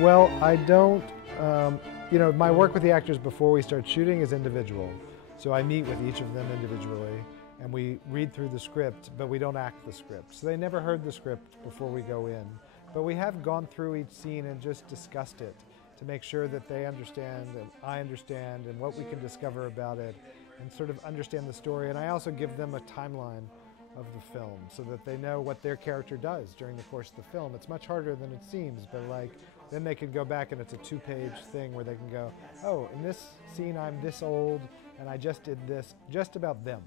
Well, I don't, you know, my work with the actors before we start shooting is individual. So I meet with each of them individually and we read through the script, but we don't act the script. So they never heard the script before we go in. But we have gone through each scene and just discussed it to make sure that they understand and I understand and what we can discover about it and sort of understand the story. And I also give them a timeline of the film so that they know what their character does during the course of the film. It's much harder than it seems, but like then they can go back and it's a 2-page thing where they can go, oh, in this scene I'm this old and I just did this just about them,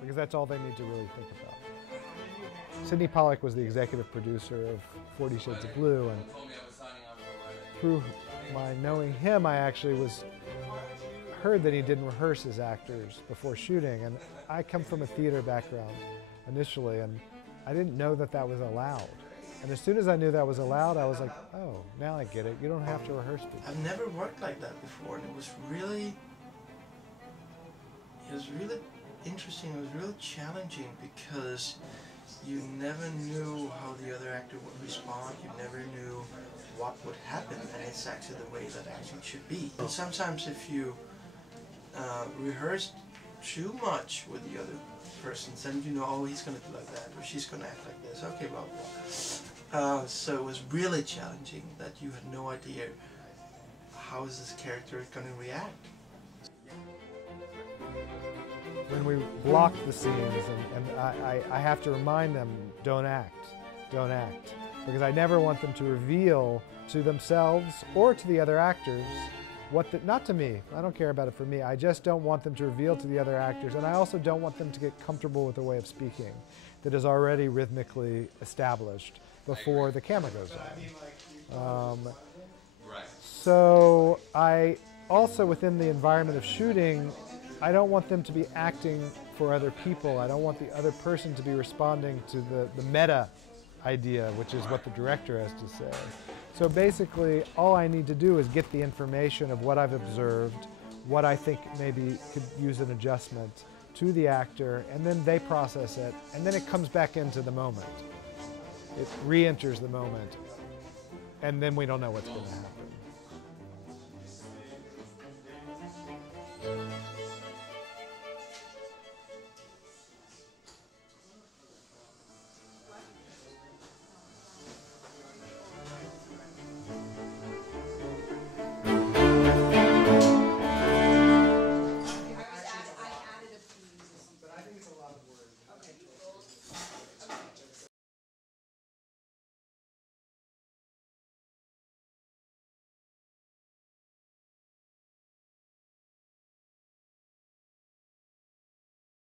because that's all they need to really think about. Sidney Pollack was the executive producer of 40 Shades of Blue, and through my knowing him, I actually heard that he didn't rehearse his actors before shooting, and I come from a theater background initially, and I didn't know that that was allowed. And as soon as I knew that was allowed, I was like, oh, now I get it. You don't have to rehearse people. I've never worked like that before, and it was really interesting. It was really challenging because you never knew how the other actor would respond. You never knew what would happen, and it's actually the way that acting should be. And sometimes if you rehearse too much with the other person, then you know, oh, he's going to do like that, or she's going to act like this. Okay, blah, blah. So it was really challenging that you had no idea how is this character going to react. When we block the scenes, and I have to remind them, don't act, don't act. Because I never want them to reveal to themselves or to the other actors not to me, I don't care about it for me, I just don't want them to reveal to the other actors, and I also don't want them to get comfortable with the way of speaking that is already rhythmically established before the camera goes on. So I also, within the environment of shooting, I don't want them to be acting for other people. I don't want the other person to be responding to the meta idea, which is what the director has to say. So basically, all I need to do is get the information of what I've observed, what I think maybe could use an adjustment to the actor, and then they process it, and then it comes back into the moment. It re-enters the moment, and then we don't know what's going to happen.